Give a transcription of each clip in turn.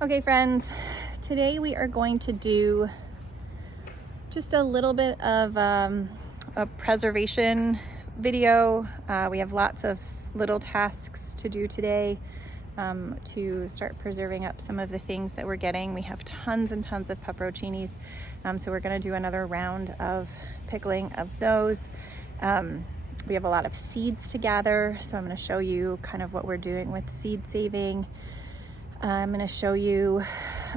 Okay friends, today we are going to do just a little bit of a preservation video. We have lots of little tasks to do today to start preserving up some of the things that we're getting. We have tons and tons of pepperoncinis, so we're going to do another round of pickling of those. We have a lot of seeds to gather, so I'm going to show you kind of what we're doing with seed saving. I'm going to show you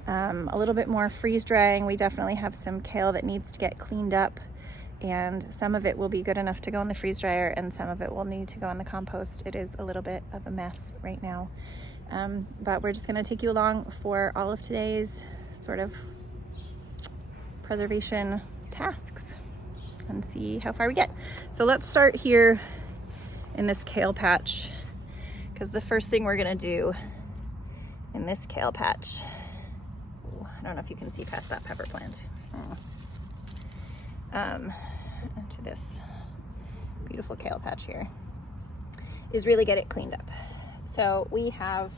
a little bit more freeze drying. We definitely have some kale that needs to get cleaned up, and some of it will be good enough to go in the freeze dryer and some of it will need to go in the compost. It is a little bit of a mess right now, but we're just going to take you along for all of today's sort of preservation tasks and see how far we get. So let's start here in this kale patch, because the first thing we're going to do in this kale patch, ooh, I don't know if you can see past that pepper plant, into this beautiful kale patch here, is really get it cleaned up. So we have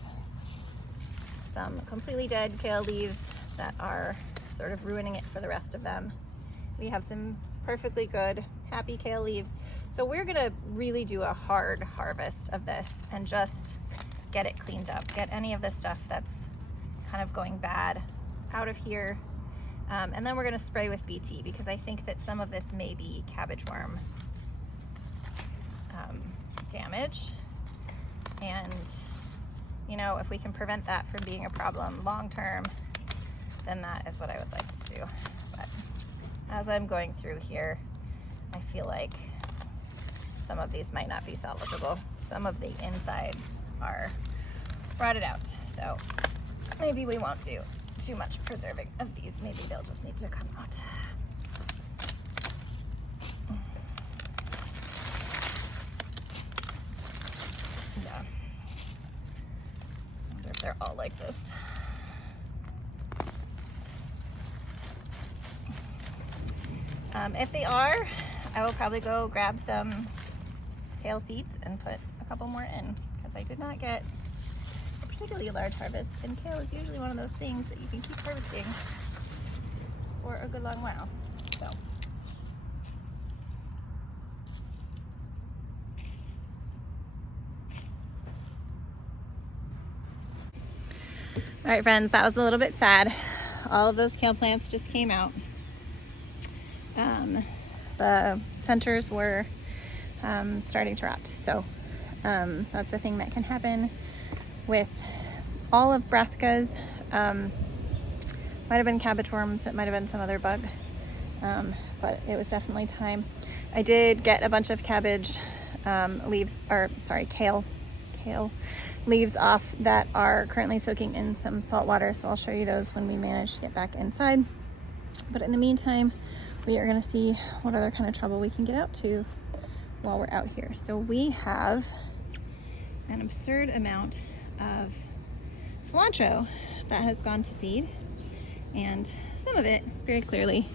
some completely dead kale leaves that are sort of ruining it for the rest of them. We have some perfectly good, happy kale leaves. So we're gonna really do a hard harvest of this and just get it cleaned up, get any of the stuff that's kind of going bad out of here. And then we're gonna spray with BT, because I think that some of this may be cabbage worm damage. And you know, if we can prevent that from being a problem long-term, then that is what I would like to do. But as I'm going through here, I feel like some of these might not be salvageable. Some of the insides are rotted out, so maybe we won't do too much preserving of these. Maybe they'll just need to come out. Yeah, I wonder if they're all like this. If they are, I will probably go grab some kale seeds and put a couple more in, because I did not get a particularly large harvest, and kale is usually one of those things that you can keep harvesting for a good long while. So all right friends, that was a little bit sad. All of those kale plants just came out. The centers were starting to rot, so that's a thing that can happen with all of brassicas. Might have been cabbage worms, it might have been some other bug, but it was definitely time. I did get a bunch of cabbage leaves, or sorry, kale leaves off that are currently soaking in some salt water, so I'll show you those when we manage to get back inside. But in the meantime, we are going to see what other kind of trouble we can get out to while we're out here. So we have an absurd amount of cilantro that has gone to seed, and some of it very clearly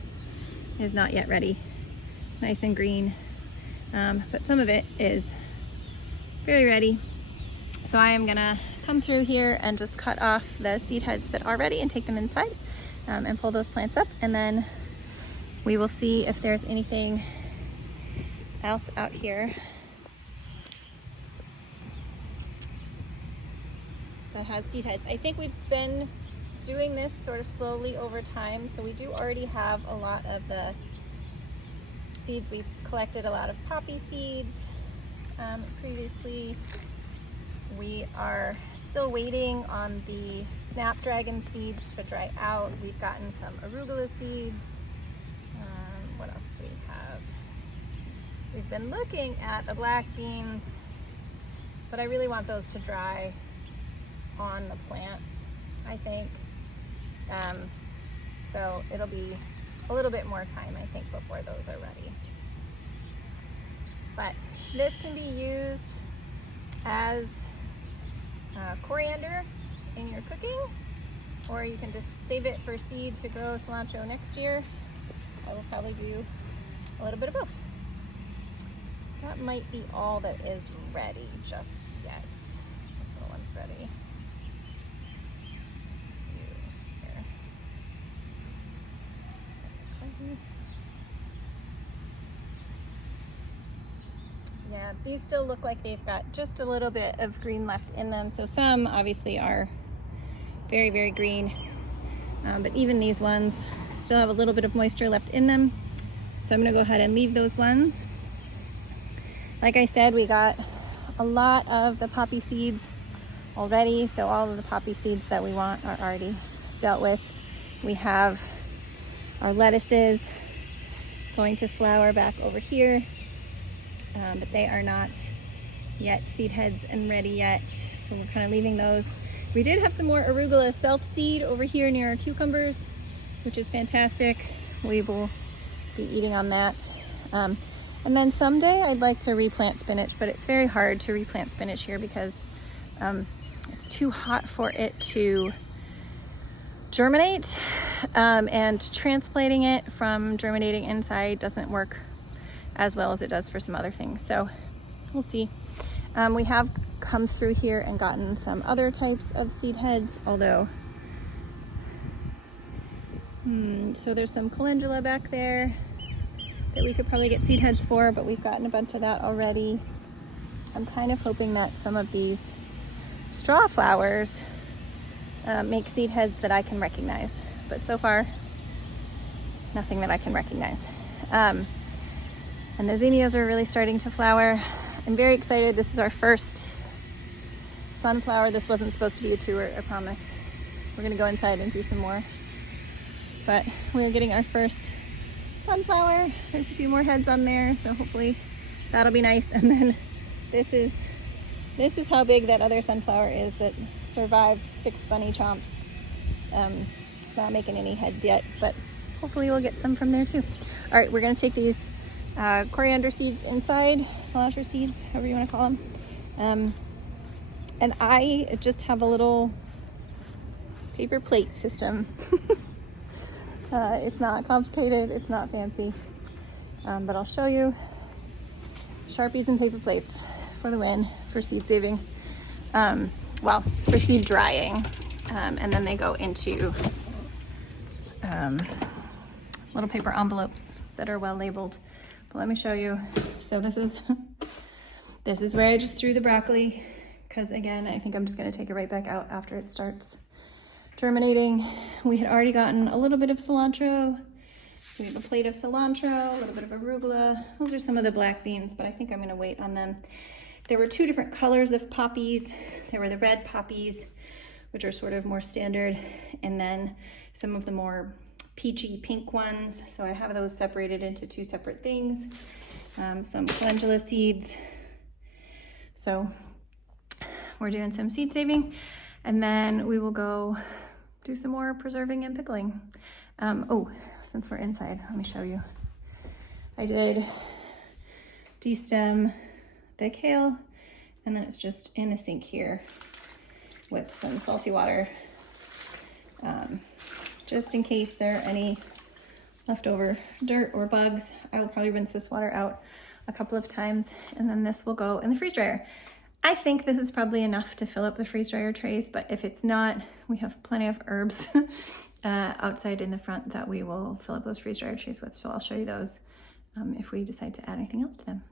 is not yet ready, nice and green, but some of it is very ready. So I am gonna come through here and just cut off the seed heads that are ready and take them inside, and pull those plants up, and then we will see if there's anything else out here that has seed heads. I think we've been doing this sort of slowly over time, so we do already have a lot of the seeds. We've collected a lot of poppy seeds previously. We are still waiting on the snapdragon seeds to dry out. We've gotten some arugula seeds. What else do we have? We've been looking at the black beans, but I really want those to dry on the plants, I think. So it'll be a little bit more time, I think, before those are ready. But this can be used as coriander in your cooking, or you can just save it for seed to grow cilantro next year. I will probably do a little bit of both. That might be all that is ready just yet. This little one's ready. So Yeah, these still look like they've got just a little bit of green left in them. So some obviously are very, very green. But even these ones still have a little bit of moisture left in them. So I'm gonna go ahead and leave those ones. Like I said, we got a lot of the poppy seeds already. So all of the poppy seeds that we want are already dealt with. We have our lettuces going to flower back over here, but they are not yet seed heads and ready yet. So we're kind of leaving those. We did have some more arugula self-seed over here near our cucumbers, which is fantastic. We will be eating on that. And then someday I'd like to replant spinach, but it's very hard to replant spinach here because it's too hot for it to germinate, and transplanting it from germinating inside doesn't work as well as it does for some other things. So we'll see. We have come through here and gotten some other types of seed heads, although so there's some calendula back there that we could probably get seed heads for, but we've gotten a bunch of that already. I'm kind of hoping that some of these straw flowers make seed heads that I can recognize, but so far nothing that I can recognize. And the zinnias are really starting to flower. I'm very excited. This is our first sunflower. This wasn't supposed to be a tour, I promise. We're gonna go inside and do some more, but we're getting our first sunflower. There's a few more heads on there, so hopefully that'll be nice. And then this is how big that other sunflower is that survived 6 bunny chomps. Not making any heads yet, but hopefully we'll get some from there too. All right, we're gonna take these coriander seeds inside, cilantro seeds, however you wanna call them. And I just have a little paper plate system. It's not complicated, it's not fancy, but I'll show you. Sharpies and paper plates for the win, for seed saving. Well, for seed drying. And then they go into little paper envelopes that are well labeled. But let me show you. So this is where I just threw the broccoli, because again, I think I'm just gonna take it right back out after it starts germinating. We had already gotten a little bit of cilantro. So we have a plate of cilantro, a little bit of arugula. Those are some of the black beans, but I think I'm gonna wait on them. There were 2 different colors of poppies. There were the red poppies, which are sort of more standard, and then some of the more peachy pink ones. So I have those separated into 2 separate things. Some calendula seeds. So we're doing some seed saving, and then we will go do some more preserving and pickling. Oh, since we're inside, let me show you. I did destem the kale, and then it's just in the sink here with some salty water, just in case there are any leftover dirt or bugs. I will probably rinse this water out a couple of times, and then this will go in the freeze dryer. I think this is probably enough to fill up the freeze dryer trays, but if it's not, we have plenty of herbs outside in the front that we will fill up those freeze dryer trays with, so I'll show you those if we decide to add anything else to them.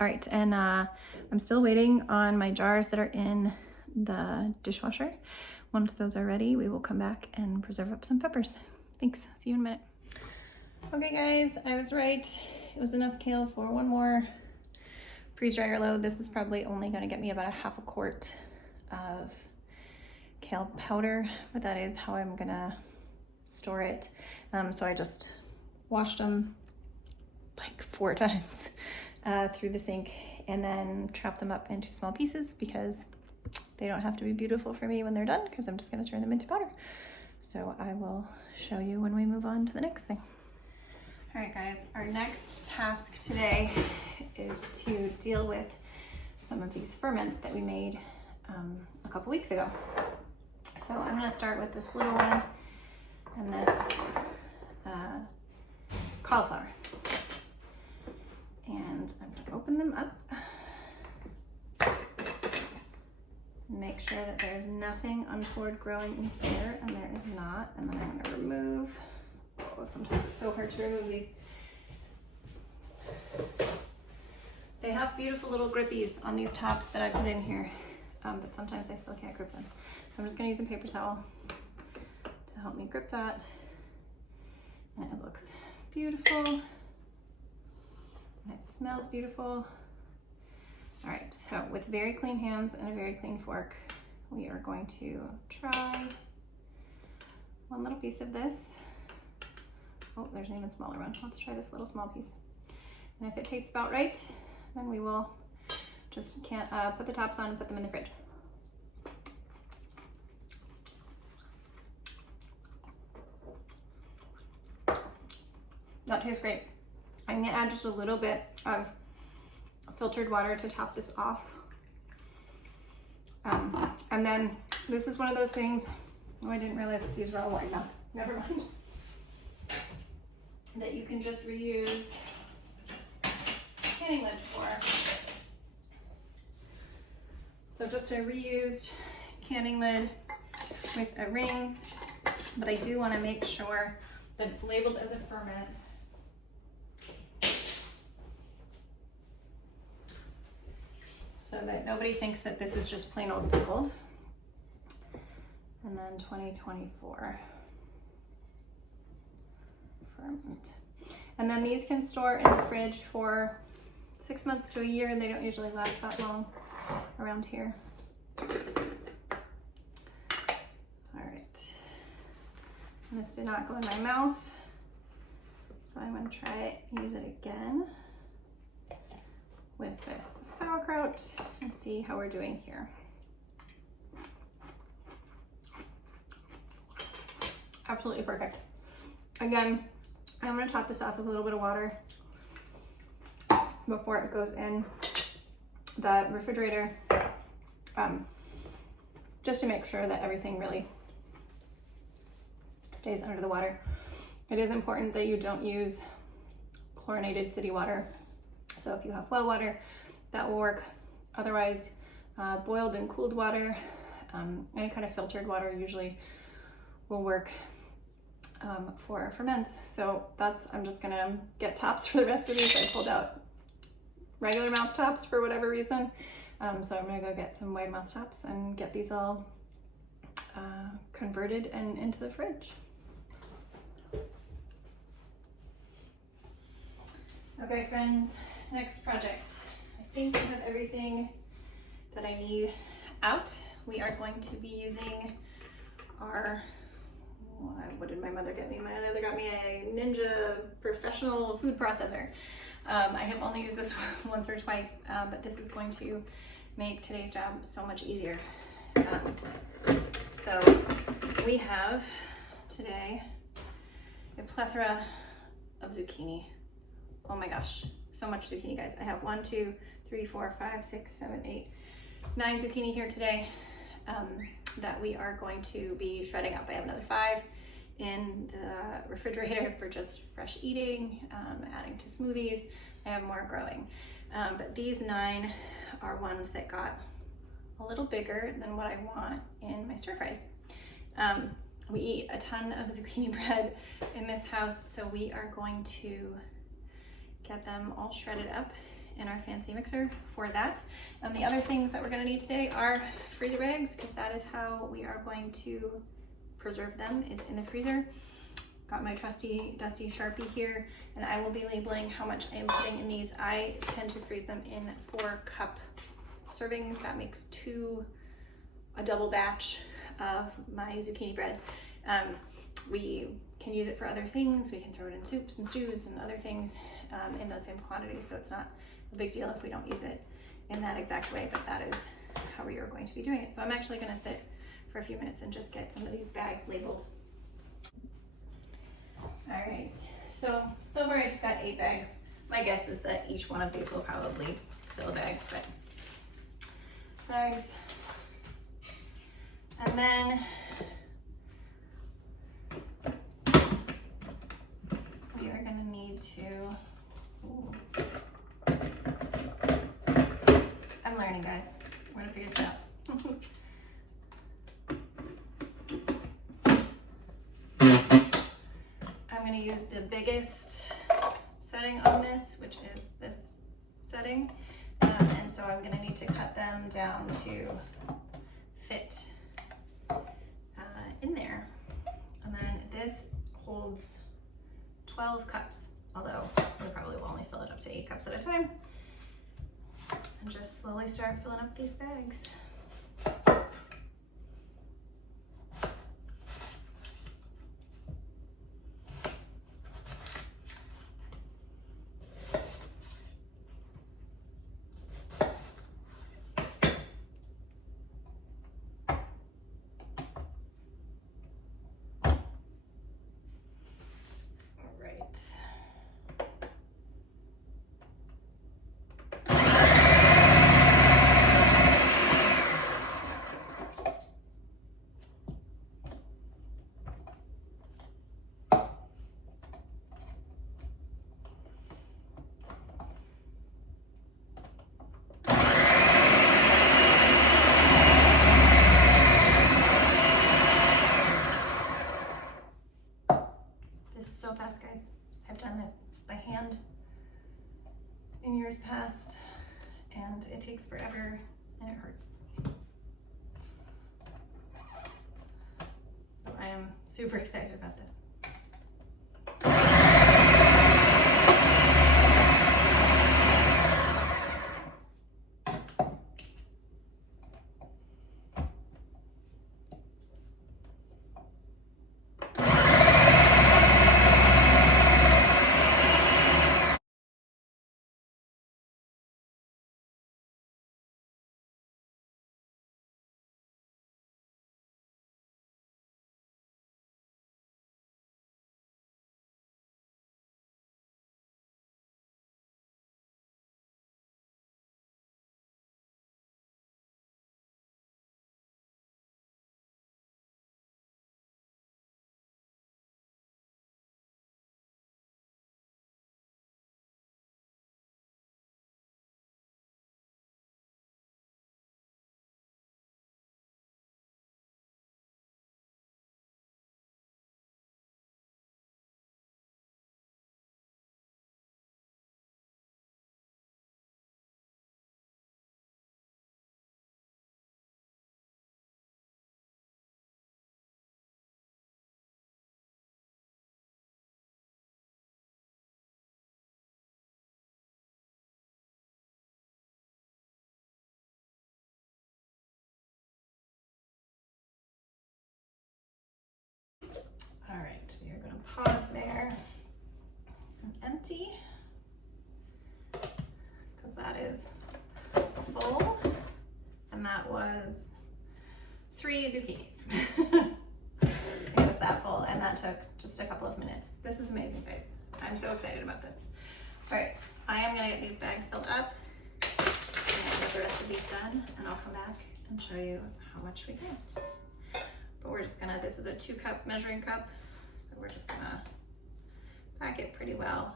All right, and I'm still waiting on my jars that are in the dishwasher. Once those are ready, we will come back and preserve up some peppers. Thanks, see you in a minute. Okay guys, I was right. It was enough kale for 1 more freeze dryer load. This is probably only gonna get me about a half a quart of kale powder, but that is how I'm gonna store it. So I just washed them like 4 times through the sink, and then chop them up into small pieces because they don't have to be beautiful for me when they're done, because I'm just gonna turn them into powder. So I will show you when we move on to the next thing. All right guys, our next task today is to deal with some of these ferments that we made a couple weeks ago. So I'm gonna start with this little one and this cauliflower. And I'm gonna open them up, make sure that there's nothing untoward growing in here, and there is not. And then I'm gonna remove, oh, sometimes it's so hard to remove these They have beautiful little grippies on these tops that I put in here, but sometimes I still can't grip them. So I'm just gonna use a paper towel to help me grip that. And it looks beautiful. And it smells beautiful. All right, so with very clean hands and a very clean fork, we are going to try one little piece of this. Oh, there's an even smaller one. Let's try this little small piece. And if it tastes about right, then we will just put the tops on and put them in the fridge. That tastes great. I'm gonna add just a little bit of filtered water to top this off. And then this is one of those things, oh, I didn't realize that these were all wide enough. Never mind. That you can just reuse canning lids for. So just a reused canning lid with a ring, but I do want to make sure that it's labeled as a ferment. So that nobody thinks that this is just plain old pickled. And then 2024 ferment. And then these can store in the fridge for 6 months to a year, and they don't usually last that long around here. All right. And this did not go in my mouth, so I'm going to try it, use it again with this sauerkraut and see how we're doing here. Absolutely perfect. Again, I'm going to top this off with a little bit of water before it goes in the refrigerator, just to make sure that everything really stays under the water. It is important that you don't use chlorinated city water. So if you have well water, that will work. Otherwise, boiled and cooled water, any kind of filtered water usually will work for ferments. So I'm just gonna get tops for the rest of these. I pulled out regular mouth tops for whatever reason. So I'm gonna go get some wide mouth tops and get these all converted and into the fridge. Okay, friends, next project. I think I have everything that I need out. We are going to be using our, what did my mother get me? My mother got me a Ninja professional food processor. I have only used this once or twice, but this is going to make today's job so much easier. So we have today a plethora of zucchini. Oh my gosh, so much zucchini, guys. I have 1, 2, 3, 4, 5, 6, 7, 8, 9 zucchini here today that we are going to be shredding up. I have another 5 in the refrigerator for just fresh eating, adding to smoothies. I have more growing. But these 9 are ones that got a little bigger than what I want in my stir fries. We eat a ton of zucchini bread in this house, so we are going to get them all shredded up in our fancy mixer for that. The other things that we're gonna need today are freezer bags, because that is how we are going to preserve them, is in the freezer. Got my trusty dusty Sharpie here, and I will be labeling how much I am putting in these. I tend to freeze them in 4-cup servings. That makes a double batch of my zucchini bread. We can use it for other things. We can throw it in soups and stews and other things in those same quantities, so it's not a big deal if we don't use it in that exact way, but that is how we are going to be doing it. So I'm actually gonna sit for a few minutes and just get some of these bags labeled. All right, so far I just got 8 bags. My guess is that each one of these will probably fill a bag, but bags. And then we are gonna need to, I'm learning, guys. We're gonna figure this out. I'm gonna use the biggest setting on this, which is this setting. And so I'm gonna need to cut them down to fit in there. And then this holds 12 cups, although we probably will only fill it up to 8 cups at a time. And just slowly start filling up these bags. So fast, guys. I've done this by hand in years past, and it takes forever and it hurts. So I am super excited about this. All right, we are going to pause there and empty, because that is full, and that was 3 zucchinis. It was that full, and that took just a couple of minutes. This is amazing, guys. I'm so excited about this. All right, I am going to get these bags filled up and get the rest of these done, and I'll come back and show you how much we get. But we're just gonna, this is a 2-cup measuring cup, so we're just gonna pack it pretty well.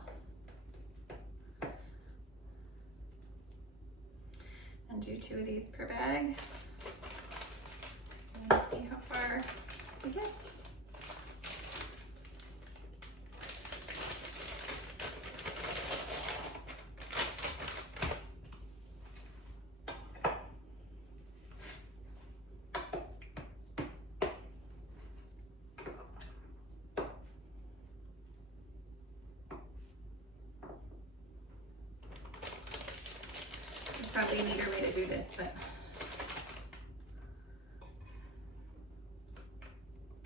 And do 2 of these per bag. And see how far we get. Probably a neater way to do this, but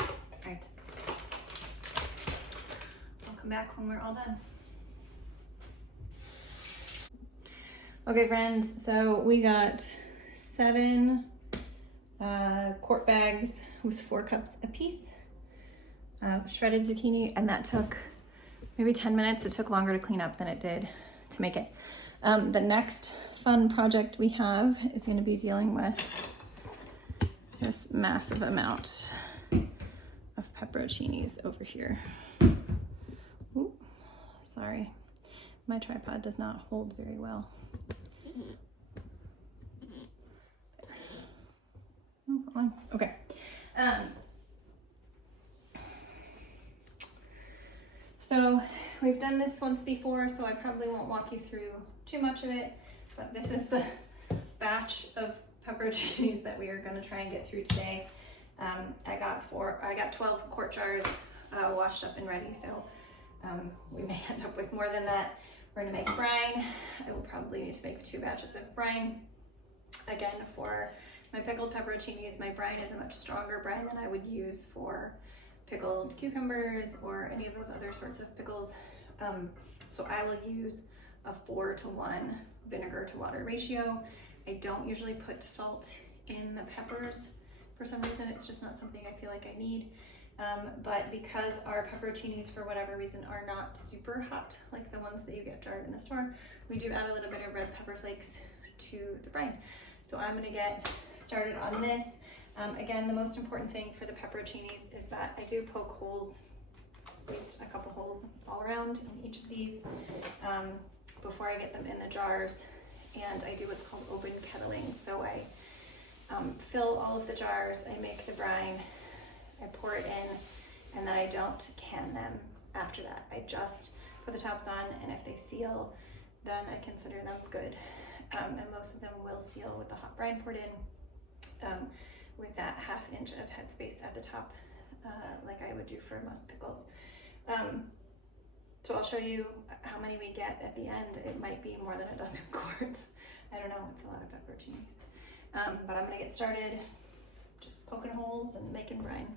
all right. I'll come back when we're all done. Okay, friends, so we got 7 quart bags with 4 cups apiece of shredded zucchini, and that took maybe 10 minutes. It took longer to clean up than it did to make it. The next fun project we have is going to be dealing with this massive amount of pepperoncinis over here. Ooh, sorry, my tripod does not hold very well. Okay. So we've done this once before, so I probably won't walk you through too much of it. but this is the batch of pepperoncinis that we are going to try and get through today. I got 12 quart jars washed up and ready, so we may end up with more than that. We're going to make brine. I will probably need to make 2 batches of brine. Again, for my pickled pepperoncinis, my brine is a much stronger brine than I would use for pickled cucumbers or any of those other sorts of pickles. So I will use a 4-to-1 vinegar to water ratio. I don't usually put salt in the peppers. For some reason, it's just not something I feel like I need. But because our pepperoncinis, for whatever reason, are not super hot, like the ones that you get jarred in the store, we do add a little bit of red pepper flakes to the brine. So I'm gonna get started on this. Again, the most important thing for the pepperoncinis is that I do poke holes, at least a couple holes all around in each of these before I get them in the jars. And I do what's called open kettling. So I fill all of the jars, I make the brine, I pour it in, and then I don't can them after that. I just put the tops on, and if they seal, then I consider them good. And most of them will seal with the hot brine poured in, with that 1/2 inch of headspace at the top, like I would do for most pickles. So I'll show you how many we get at the end. It might be more than a dozen quarts. I don't know, it's a lot of pepperoncinis. But I'm gonna get started just poking holes and making brine.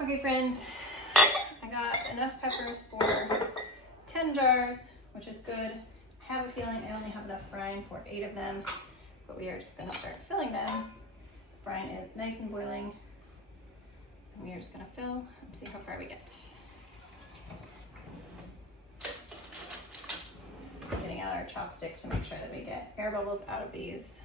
Okay friends, I got enough peppers for 10 jars, which is good. I have a feeling I only have enough brine for 8 of them, but we are just gonna start filling them. Brine is nice and boiling, and we are just gonna fill and see how far we get. Getting out our chopstick to make sure that we get air bubbles out of these.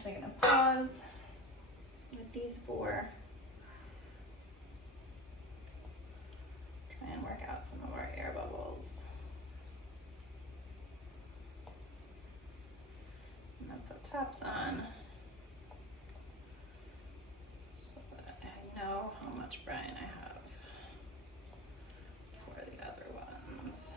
actually going to pause with these 4. Try and work out some of our air bubbles. And then put tops on so that I know how much brine I have for the other ones.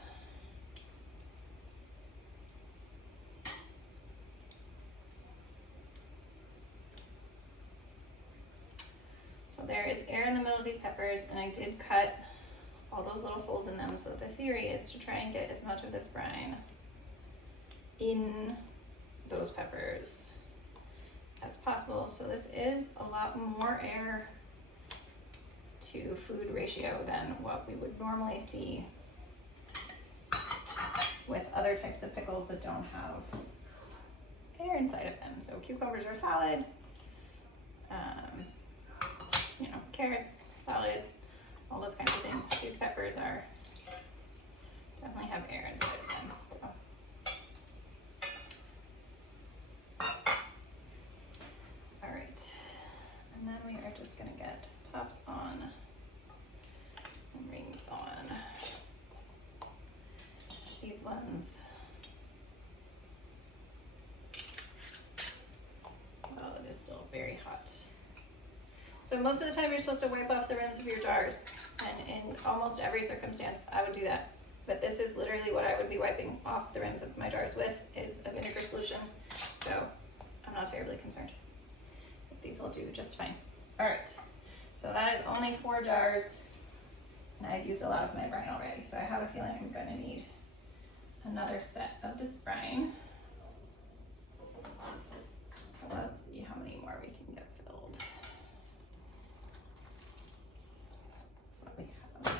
So there is air in the middle of these peppers, and I did cut all those little holes in them. So the theory is to try and get as much of this brine in those peppers as possible. So this is a lot more air to food ratio than what we would normally see with other types of pickles that don't have air inside of them. So cucumbers are solid, you know, carrots, solid, all those kinds of things. But these peppers are definitely have air inside of them. So. All right, and then we are just gonna get tops on and rings on. These ones, well, it is still very hot. So most of the time you're supposed to wipe off the rims of your jars, and in almost every circumstance I would do that. But this is literally what I would be wiping off the rims of my jars with, is a vinegar solution. So I'm not terribly concerned. These will do just fine. All right, so that is only 4 jars, and I've used a lot of my brine already. So I have a feeling I'm gonna need another set of this brine. Let's see how many more we can get filled. That's what we have.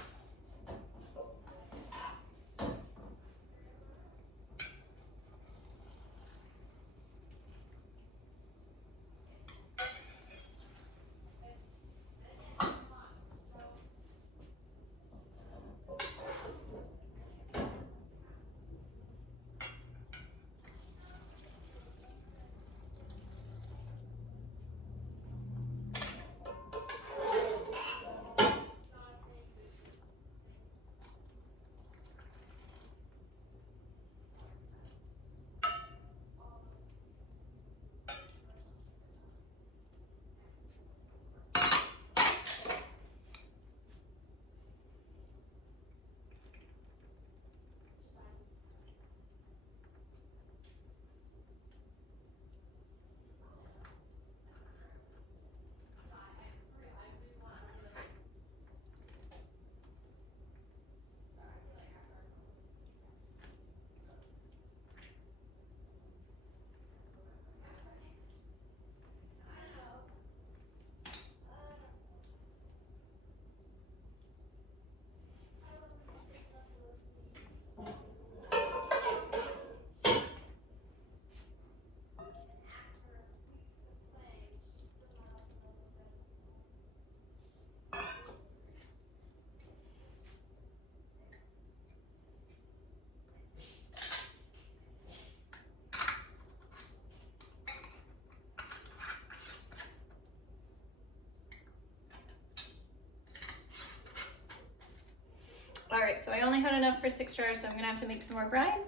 All right, so I only had enough for 6 jars, so I'm gonna have to make some more brine.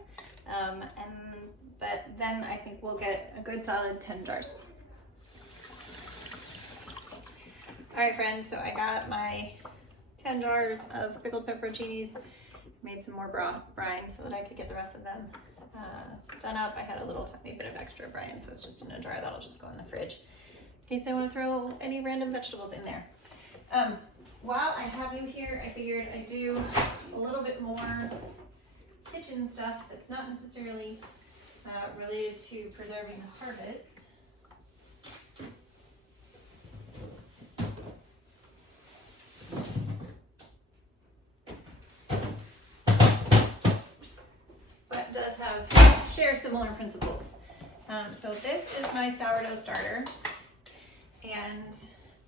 But then I think we'll get a good solid 10 jars. All right, friends, so I got my 10 jars of pickled pepperoncinis, made some more brine so that I could get the rest of them done up. I had a little tiny bit of extra brine, so it's just in a jar that'll just go in the fridge in case I want to throw any random vegetables in there. While I have you here, I figured I'd do a little bit more kitchen stuff that's not necessarily related to preserving the harvest. But does share similar principles. So this is my sourdough starter, and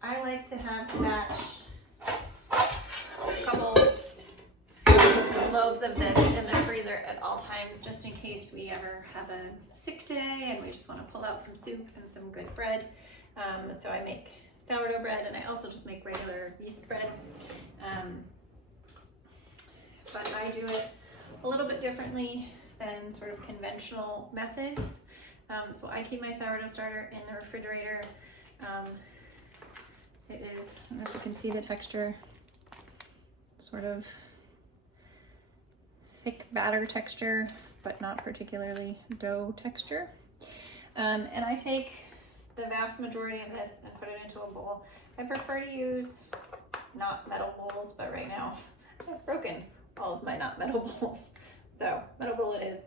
I like to have a batch, a couple loaves of this in the freezer at all times, just in case we ever have a sick day and we just want to pull out some soup and some good bread. So I make sourdough bread, and I also just make regular yeast bread. But I do it a little bit differently than sort of conventional methods. So I keep my sourdough starter in the refrigerator. It is, I don't know if you can see the texture, sort of thick batter texture, but not particularly dough texture. And I take the vast majority of this and put it into a bowl. I prefer to use not metal bowls, but right now I've broken all of my not metal bowls. So metal bowl it is.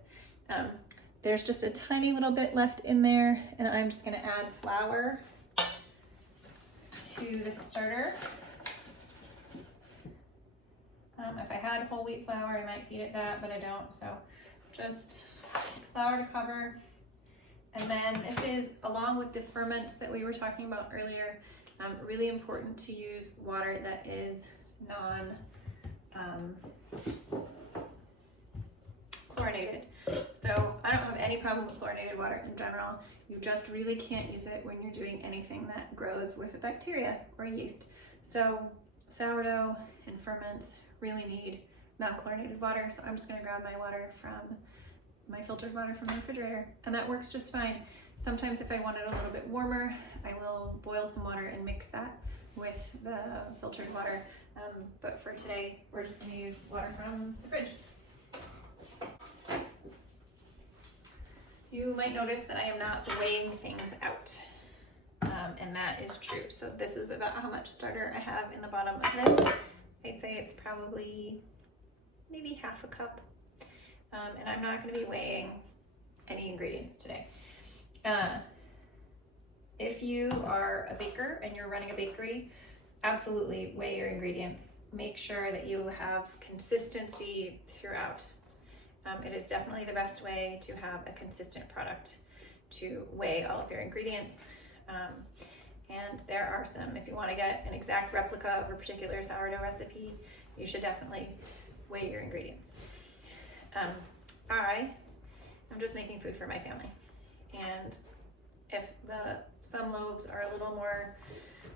There's just a tiny little bit left in there, and I'm just gonna add flour to the starter. If I had whole wheat flour, I might feed it that, but I don't. So just flour to cover. And then this is, along with the ferments that we were talking about earlier, really important to use water that is chlorinated. So I don't have any problem with chlorinated water in general. You just really can't use it when you're doing anything that grows with a bacteria or a yeast. So sourdough and ferments really need non-chlorinated water. So I'm just gonna grab my water from my filtered water from the refrigerator, and that works just fine. Sometimes if I want it a little bit warmer, I will boil some water and mix that with the filtered water. But for today, we're just gonna use water from the fridge. You might notice that I am not weighing things out, and that is true. So this is about how much starter I have in the bottom of this. I'd say it's probably maybe half a cup. And I'm not going to be weighing any ingredients today. If you are a baker and you're running a bakery, absolutely weigh your ingredients. Make sure that you have consistency throughout. It is definitely the best way to have a consistent product, to weigh all of your ingredients. And there are some, if you want to get an exact replica of a particular sourdough recipe, you should definitely weigh your ingredients. I'm just making food for my family, and if some loaves are a little more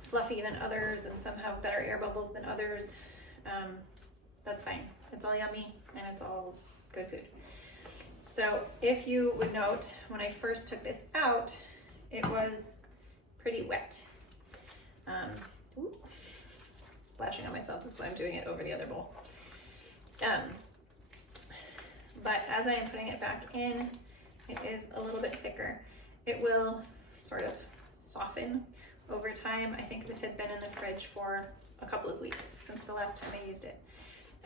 fluffy than others and some have better air bubbles than others, that's fine. It's all yummy and it's all good food. So if you would note, when I first took this out, it was pretty wet. Splashing on myself, that's why I'm doing it over the other bowl. But as I am putting it back in, it is a little bit thicker. It will sort of soften over time. I think this had been in the fridge for a couple of weeks since the last time I used it.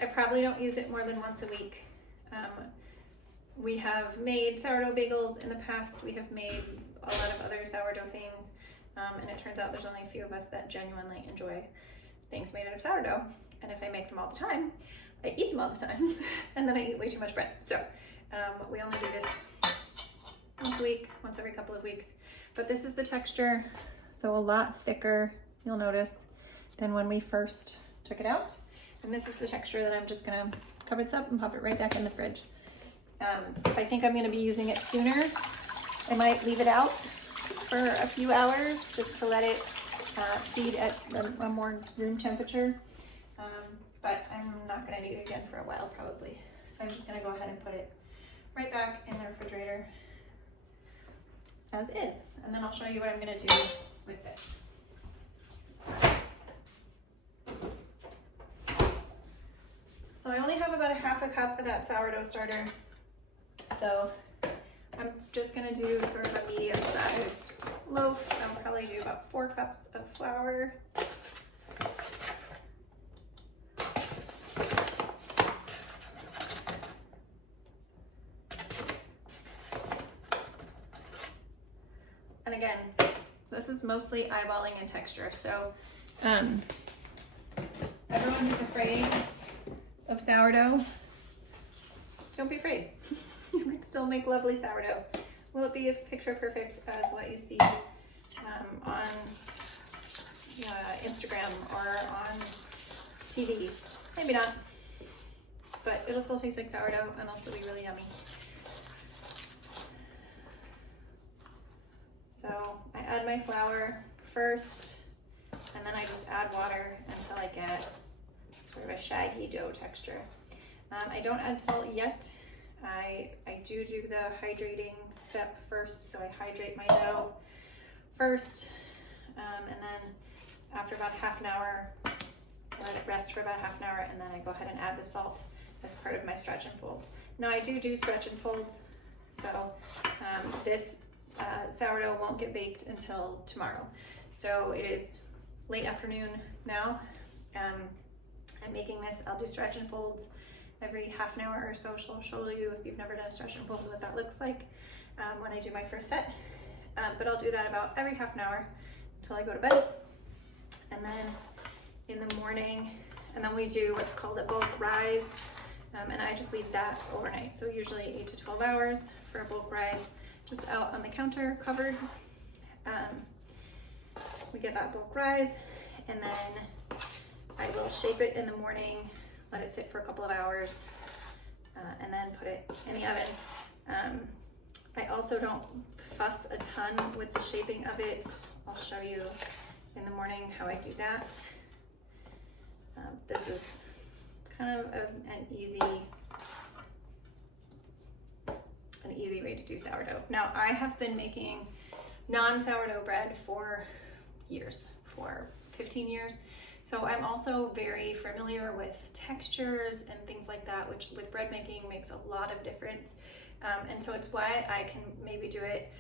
I probably don't use it more than once a week. We have made sourdough bagels in the past. We have made a lot of other sourdough things. And it turns out there's only a few of us that genuinely enjoy things made out of sourdough. And if I make them all the time, I eat them all the time, and then I eat way too much bread. So we only do this once a week, once every couple of weeks. But this is the texture, so a lot thicker, you'll notice, than when we first took it out. And this is the texture that I'm just gonna cover this up and pop it right back in the fridge. If I think I'm gonna be using it sooner, I might leave it out for a few hours just to let it feed at a more room temperature. But I'm not gonna need it again for a while probably. So I'm just gonna go ahead and put it right back in the refrigerator as is. And then I'll show you what I'm gonna do with this. So I only have about a half a cup of that sourdough starter. So I'm just gonna do sort of a medium sized loaf. I'll probably do about 4 cups of flour. And again, this is mostly eyeballing and texture. So everyone who's afraid of sourdough, don't be afraid. You can still make lovely sourdough. Will it be as picture perfect as what you see on Instagram or on TV? Maybe not. but it'll still taste like sourdough and also be really yummy. So I add my flour first, and then I just add water until I get sort of a shaggy dough texture. I don't add salt yet. I do the hydrating step first, so I hydrate my dough first, and then after about half an hour, let it rest for about half an hour, and then I go ahead and add the salt as part of my stretch and folds. Now I do stretch and folds, so this sourdough won't get baked until tomorrow. So it is late afternoon now. I'm making this. I'll do stretch and folds every half an hour or so. I'll show you, if you've never done a stretch and fold, what that looks like when I do my first set. But I'll do that about every half an hour until I go to bed. And then in the morning, and then we do what's called a bulk rise, and I just leave that overnight. So usually 8 to 12 hours for a bulk rise, just out on the counter, covered. We get that bulk rise, and then I will shape it in the morning, let it sit for a couple of hours, and then put it in the oven. I also don't fuss a ton with the shaping of it. I'll show you in the morning how I do that. This is kind of an easy way to do sourdough. Now I have been making non-sourdough bread for years, for 15 years. So I'm also very familiar with textures and things like that, which with bread making makes a lot of difference. And so it's why I can maybe do it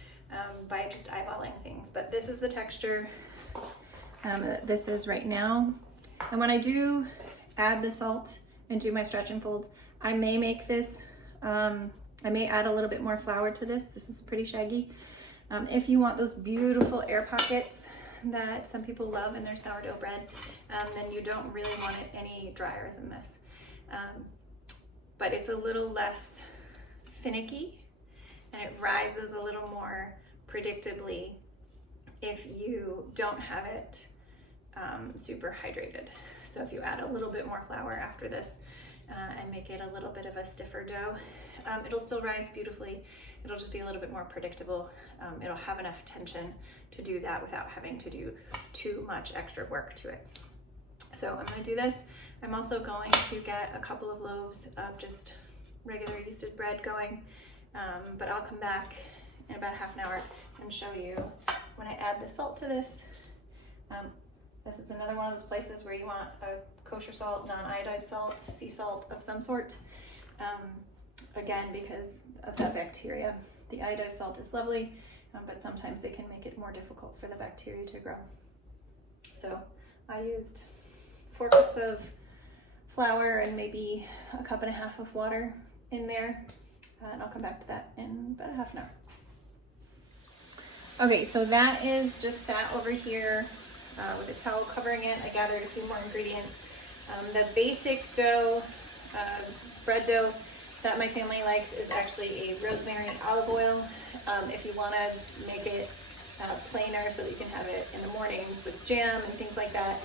by just eyeballing things. But this is the texture this is right now. And when I do add the salt and do my stretch and folds, I may make this, I may add a little bit more flour to this. This is pretty shaggy. If you want those beautiful air pockets that some people love in their sourdough bread, then you don't really want it any drier than this. But it's a little less finicky, and it rises a little more predictably if you don't have it super hydrated. So if you add a little bit more flour after this and make it a little bit of a stiffer dough, it'll still rise beautifully. It'll just be a little bit more predictable. It'll have enough tension to do that without having to do too much extra work to it. So I'm gonna do this. I'm also going to get a couple of loaves of just regular yeasted bread going, but I'll come back in about half an hour and show you when I add the salt to this. This is another one of those places where you want a kosher salt, non-iodized salt, sea salt of some sort. Again, because of that bacteria. The iodized salt is lovely, but sometimes they can make it more difficult for the bacteria to grow. So I used 4 cups of flour and maybe a cup and a half of water in there, and I'll come back to that in about a half an hour. Okay, so that is just sat over here with a towel covering it. I gathered a few more ingredients. The basic dough, bread dough that my family likes is actually a rosemary olive oil. If you want to make it plainer so that you can have it in the mornings with jam and things like that,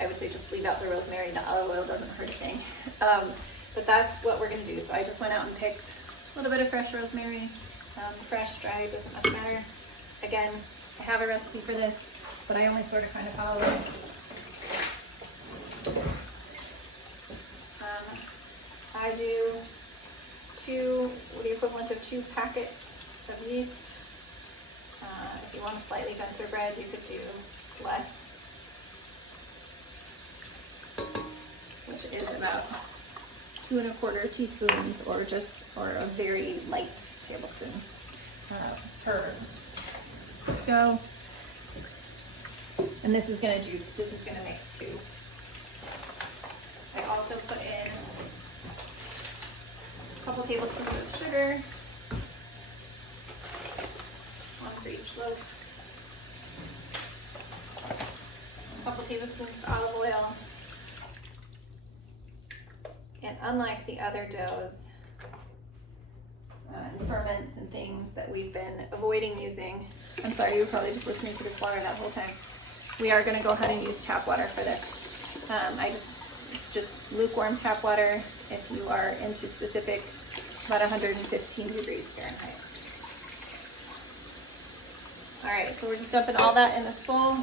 I would say just leave out the rosemary. The olive oil doesn't hurt a thing. But that's what we're going to do. So I just went out and picked a little bit of fresh rosemary. Fresh, dry, doesn't much matter. Again, I have a recipe for this, but I only sort of kind of follow it. I do the equivalent of 2 packets of yeast. If you want a slightly denser bread, you could do less, which is about 2 1/4 teaspoons, or a very light tablespoon per dough. And this is gonna make 2. I also put in a couple tablespoons of sugar, 1 for each loaf, a couple tablespoons of olive oil. And unlike the other doughs, and ferments and things that we've been avoiding using, I'm sorry, you were probably just listening to this water that whole time. We are going to go ahead and use tap water for this. It's just lukewarm tap water. if you are into specific, about 115 degrees Fahrenheit. All right, so we're just dumping all that in this bowl.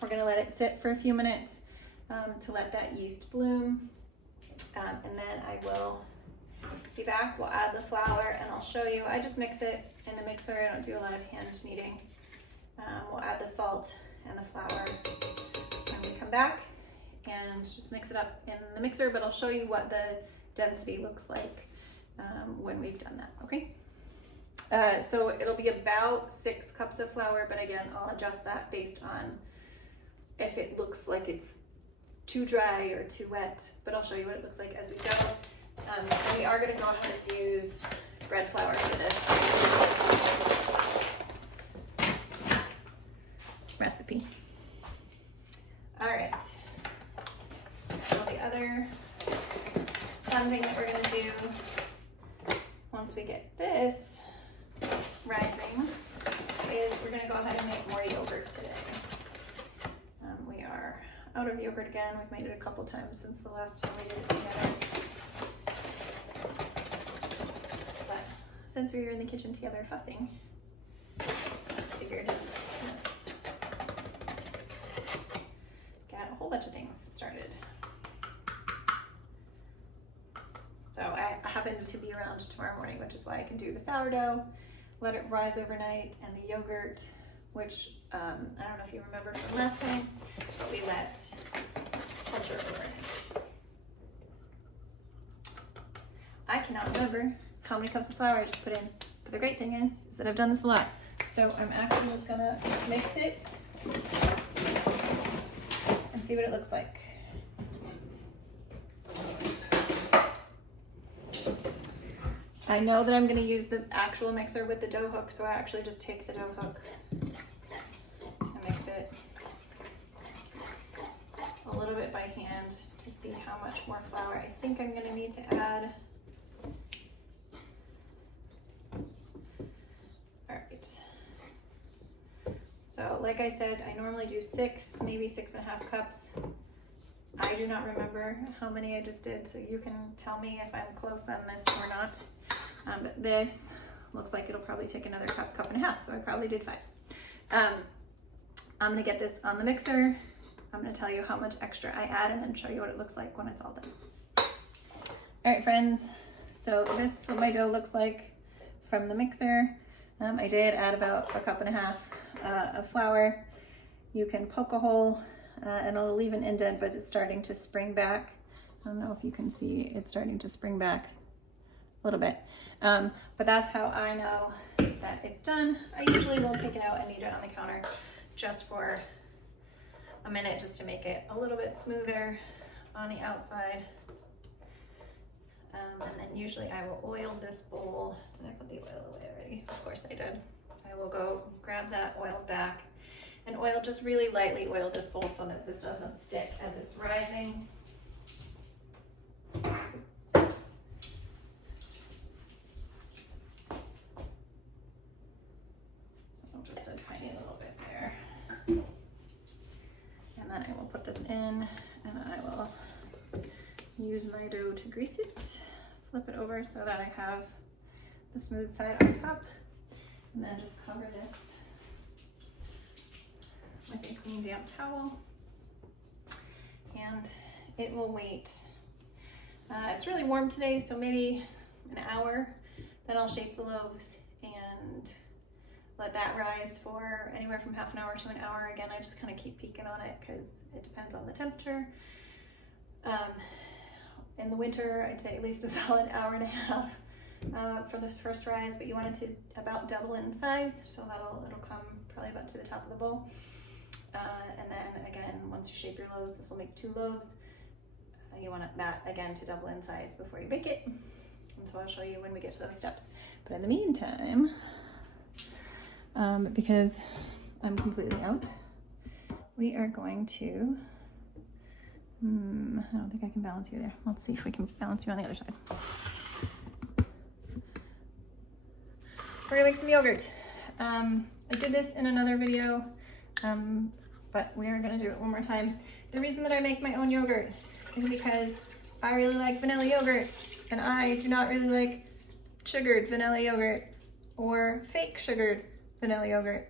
We're gonna let it sit for a few minutes to let that yeast bloom. And then I will be back. We'll add the flour and I'll show you. I just mix it in the mixer. I don't do a lot of hand kneading. We'll add the salt and the flour when we come back and just mix it up in the mixer, but I'll show you what the density looks like when we've done that, okay? So it'll be about 6 cups of flour, but again, I'll adjust that based on if it looks like it's too dry or too wet, but I'll show you what it looks like as we go. And we are gonna go ahead and use bread flour for this recipe. All right, well, the other fun thing that we're gonna do once we get this rising is we're gonna go ahead and make more yogurt today. We are out of yogurt again. We've made it a couple times since the last time we did it together. But since we were in the kitchen together fussing, I figured let's get a whole bunch of things started. So I happen to be around tomorrow morning, which is why I can do the sourdough, let it rise overnight, and the yogurt, which I don't know if you remember from last time, but we let culture overnight. I cannot remember how many cups of flour I just put in, but the great thing is that I've done this a lot. So I'm actually just gonna mix it and see what it looks like. I know that I'm gonna use the actual mixer with the dough hook, so I actually just take the dough hook and mix it a little bit by hand to see how much more flour I think I'm gonna need to add. All right. So like I said, I normally do 6, maybe 6.5 cups. I do not remember how many I just did, so you can tell me if I'm close on this or not. But this looks like it'll probably take another cup, cup and a half, so I probably did 5. I'm gonna get this on the mixer. I'm gonna tell you how much extra I add and then show you what it looks like when it's all done. All right, friends, so this is what my dough looks like from the mixer. I did add about 1.5 cups of flour. You can poke a hole and it'll leave an indent, but it's starting to spring back. I don't know if you can see, it's starting to spring back a little bit. But that's how I know that it's done. I usually will take it out and knead it on the counter just for a minute, just to make it a little bit smoother on the outside. And then usually I will oil this bowl. Did I put the oil away already? Of course I did. I will go grab that oil back and oil, just really lightly oil this bowl so that this doesn't stick as it's rising. Just a tiny little bit there. And then I will put this in and then I will use my dough to grease it, flip it over so that I have the smooth side on top, and then just cover this with a clean damp towel and it will wait. It's really warm today, so maybe an hour, then I'll shape the loaves and let that rise for anywhere from half an hour to an hour. Again, I just kind of keep peeking on it because it depends on the temperature. In the winter, I'd say at least a solid hour and a half for this first rise, but you want it to about double in size, so it'll come probably about to the top of the bowl. And then again, once you shape your loaves, this will make 2 loaves. You want that again to double in size before you bake it. And so I'll show you when we get to those steps. But in the meantime, because I'm completely out, we are going to, I don't think I can balance you there. Let's see if we can balance you on the other side. We're gonna make some yogurt. I did this in another video, but we are gonna do it one more time. The reason that I make my own yogurt is because I really like vanilla yogurt and I do not really like sugared vanilla yogurt or fake sugared vanilla yogurt.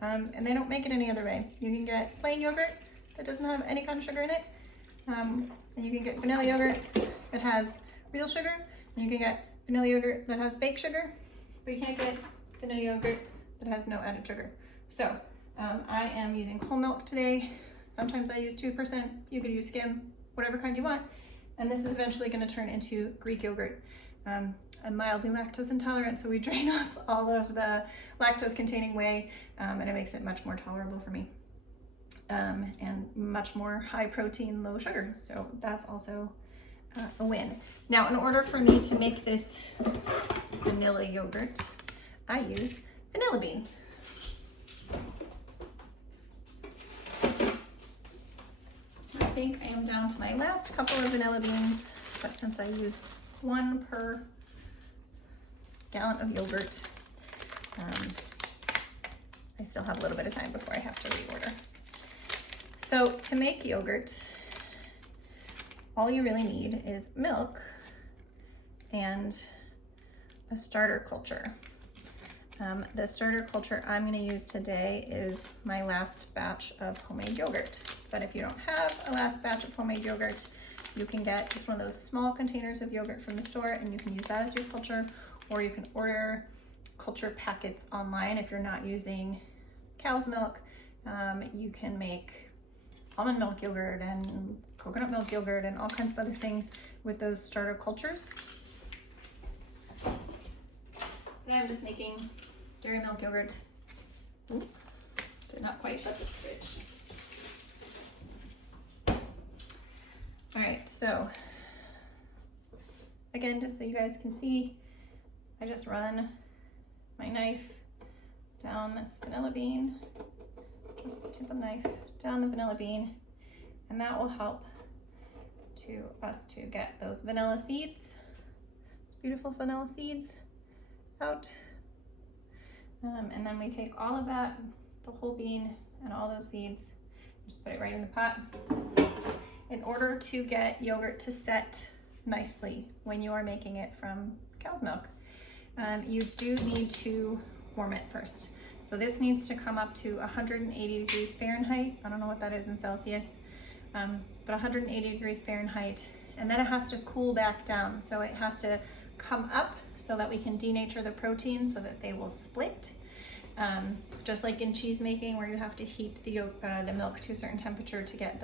And they don't make it any other way. You can get plain yogurt that doesn't have any kind of sugar in it. And you can get vanilla yogurt that has real sugar. And you can get vanilla yogurt that has fake sugar. But you can't get vanilla yogurt that has no added sugar. So I am using whole milk today. Sometimes I use 2%. You could use skim, whatever kind you want. And this is eventually going to turn into Greek yogurt. I'm mildly lactose intolerant, so we drain off all of the lactose containing whey, and it makes it much more tolerable for me. And much more high protein, low sugar. So that's also a win. Now, in order for me to make this vanilla yogurt, I use vanilla beans. I think I am down to my last couple of vanilla beans, but since I used 1 per gallon of yogurt, I still have a little bit of time before I have to reorder. So to make yogurt, all you really need is milk and a starter culture. The starter culture I'm going to use today is my last batch of homemade yogurt. But if you don't have a last batch of homemade yogurt, you can get just one of those small containers of yogurt from the store and you can use that as your culture, or you can order culture packets online if you're not using cow's milk. You can make almond milk yogurt and coconut milk yogurt and all kinds of other things with those starter cultures. And I'm just making dairy milk yogurt. Ooh, did not quite shut the fridge. All right, so again, just so you guys can see, I just run my knife down this vanilla bean, just the tip of the knife down the vanilla bean, and that will help us to get those vanilla seeds, beautiful vanilla seeds out. And then we take all of that, the whole bean and all those seeds, just put it right in the pot. In order to get yogurt to set nicely when you are making it from cow's milk, you do need to warm it first. So this needs to come up to 180 degrees Fahrenheit. I don't know what that is in Celsius, but 180 degrees Fahrenheit. And then it has to cool back down. So it has to come up so that we can denature the protein so that they will split. Just like in cheese making, where you have to heat the milk to a certain temperature to get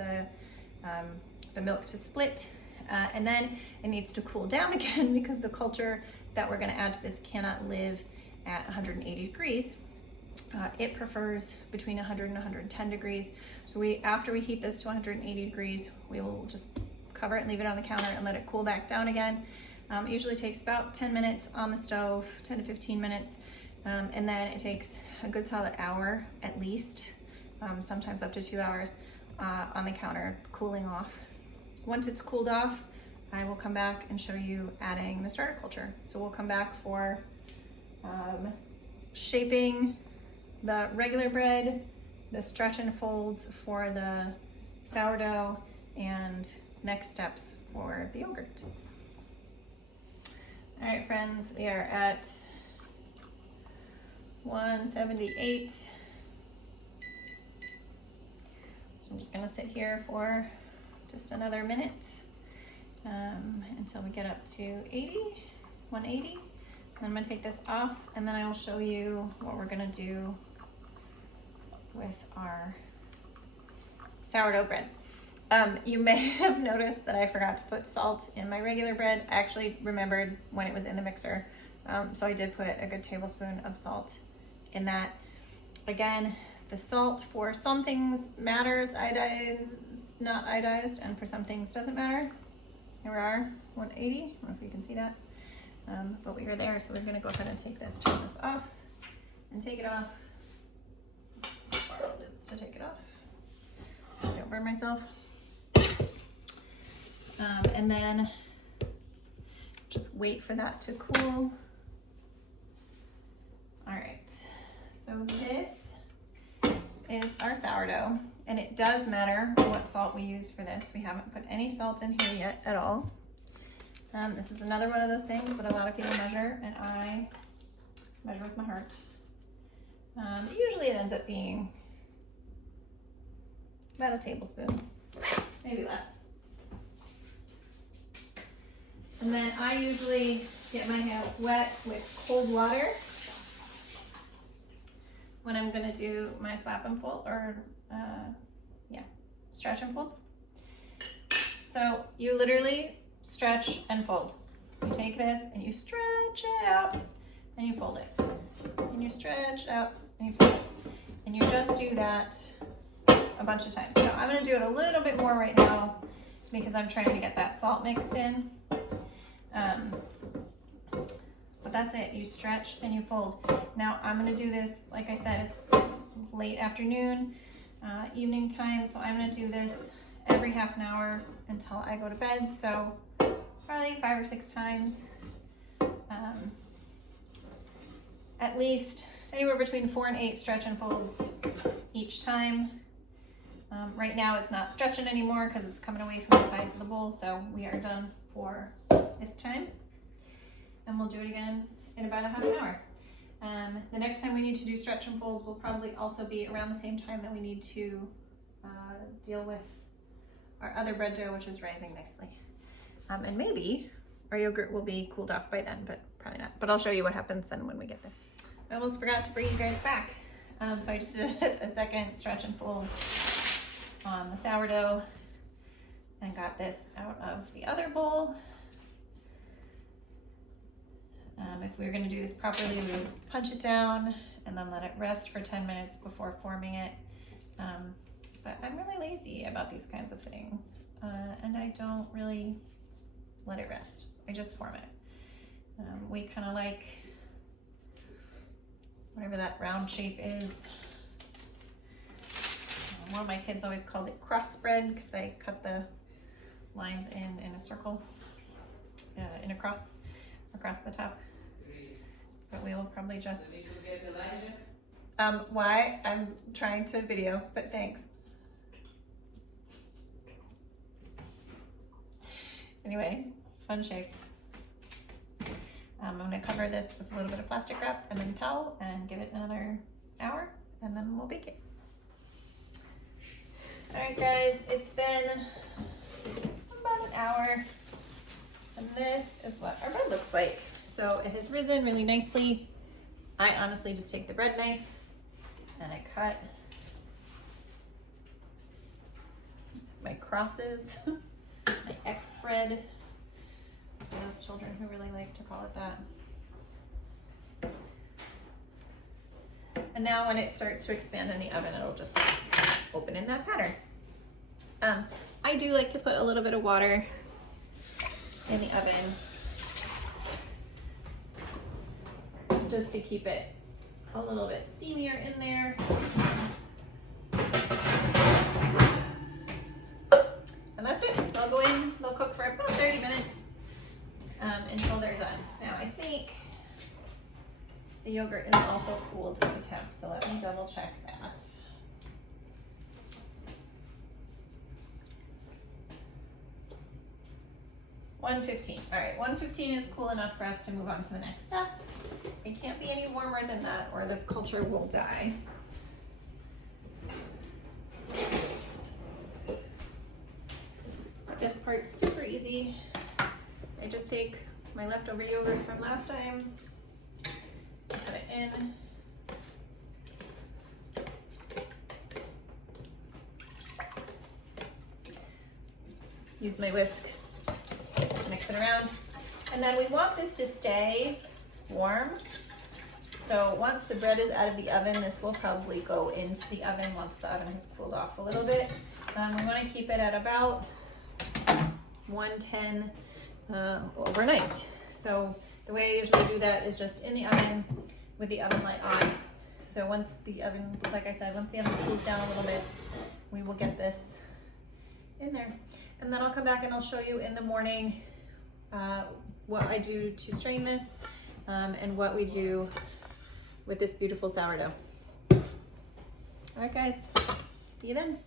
the milk to split. And then it needs to cool down again because the culture that we're gonna add to this cannot live at 180 degrees. It prefers between 100 and 110 degrees. So after we heat this to 180 degrees, we will just cover it and leave it on the counter and let it cool back down again. It usually takes about 10 minutes on the stove, 10 to 15 minutes. And then it takes a good solid hour at least, sometimes up to 2 hours on the counter, cooling off. Once it's cooled off, I will come back and show you adding the starter culture. So we'll come back for shaping the regular bread, the stretch and folds for the sourdough, and next steps for the yogurt. All right, friends, we are at 178. So I'm just gonna sit here for just another minute until we get up to 180. And I'm gonna take this off and then I will show you what we're gonna do with our sourdough bread. You may have noticed that I forgot to put salt in my regular bread. I actually remembered when it was in the mixer. So I did put a good tablespoon of salt in that. Again, the salt for some things matters, iodized, not iodized, and for some things doesn't matter. Here we are, 180, I don't know if you can see that. But we are there, so we're gonna go ahead and turn this off, and take it off. Borrow this to take it off. Don't burn myself. And then just wait for that to cool. All right, so this is our sourdough, and it does matter what salt we use for this. We haven't put any salt in here yet at all. This is another one of those things that a lot of people measure, and I measure with my heart. Usually it ends up being about a tablespoon, maybe less. And then I usually get my hands wet with cold water when I'm gonna do my slap and fold, or stretch and folds. So you literally stretch and fold. You take this and you stretch it out and you fold it. And you stretch out and you fold it. And you just do that a bunch of times. So I'm gonna do it a little bit more right now because I'm trying to get that salt mixed in. But that's it, you stretch and you fold. Now I'm gonna do this, like I said, it's late afternoon, evening time, so I'm gonna do this every half an hour until I go to bed, so probably 5 or 6 times. At least anywhere between 4 and 8 stretch and folds each time. Right now it's not stretching anymore because it's coming away from the sides of the bowl, so we are done for this time. And we'll do it again in about a half an hour. The next time we need to do stretch and folds will probably also be around the same time that we need to deal with our other bread dough, which is rising nicely. And maybe our yogurt will be cooled off by then, but probably not. But I'll show you what happens then when we get there. I almost forgot to bring you guys back. So I just did a second stretch and fold on the sourdough and got this out of the other bowl. If we were going to do this properly, we would punch it down and then let it rest for 10 minutes before forming it. But I'm really lazy about these kinds of things, and I don't really let it rest. I just form it. We kind of like whatever that round shape is. One of my kids always called it cross bread because I cut the lines in a circle, in a cross across the top. But we will probably just why? I'm trying to video, but thanks. Anyway, fun shape. I'm gonna cover this with a little bit of plastic wrap and then towel and give it another hour and then we'll bake it. All right guys, it's been about an hour and this is what our bread looks like. So it has risen really nicely. I honestly just take the bread knife and I cut my crosses, my X spread, for those children who really like to call it that. And now when it starts to expand in the oven, it'll just open in that pattern. I do like to put a little bit of water in the oven just to keep it a little bit steamier in there. And that's it. They'll go in, they'll cook for about 30 minutes until they're done. Now I think the yogurt is also cooled to temp, so let me double check that. $115. All right, 115 is cool enough for us to move on to the next step. It can't be any warmer than that or this culture will die. This part's super easy. I just take my leftover yogurt from last time, put it in. Use my whisk to mix it around. And then we want this to stay warm. So once the bread is out of the oven, this will probably go into the oven once the oven has cooled off a little bit. We want to keep it at about 110 overnight. So the way I usually do that is just in the oven with the oven light on. So once the oven, like I said, once the oven cools down a little bit, we will get this in there. And then I'll come back and I'll show you in the morning what I do to strain this and what we do with this beautiful sourdough. All right guys, see you then.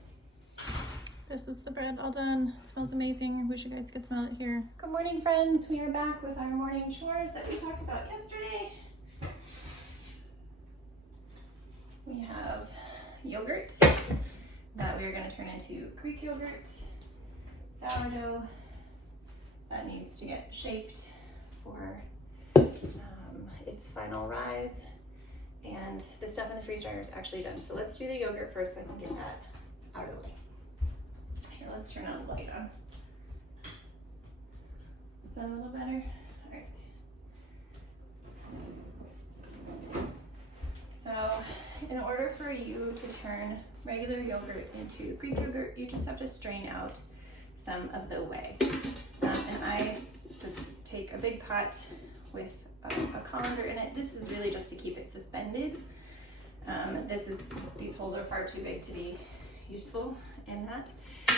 This is the bread all done. It smells amazing. I wish you guys could smell it here. Good morning, friends. We are back with our morning chores that we talked about yesterday. We have yogurt that we are going to turn into Greek yogurt, sourdough that needs to get shaped for its final rise, and the stuff in the freeze dryer is actually done. So let's do the yogurt first so I can get that out of the way. Here, let's turn on the light on. Is that a little better? All right. So in order for you to turn regular yogurt into Greek yogurt, you just have to strain out some of the whey. And I just take a big pot with a colander in it. This is really just to keep it suspended. These holes are far too big to be useful in that.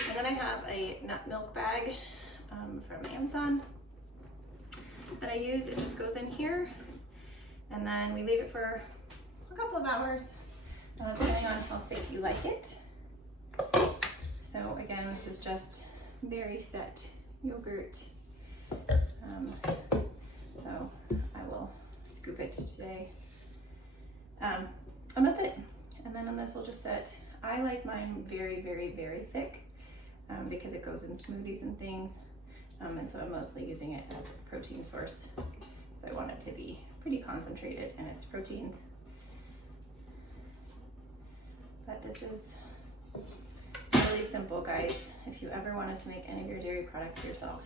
And then I have a nut milk bag from Amazon that I use. It just goes in here, and then we leave it for a couple of hours, depending on how thick you like it. So again, this is just very set yogurt. So I will scoop it today. And that's it. And then on this we'll just set, I like mine very, very, very thick because it goes in smoothies and things. And so I'm mostly using it as a protein source. So I want it to be pretty concentrated in its proteins. But this is really simple, guys. If you ever wanted to make any of your dairy products yourself,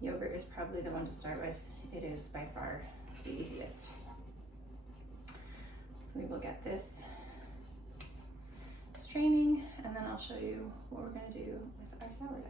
yogurt is probably the one to start with. It is by far the easiest. So we will get this straining, and then I'll show you what we're going to do with our sourdough.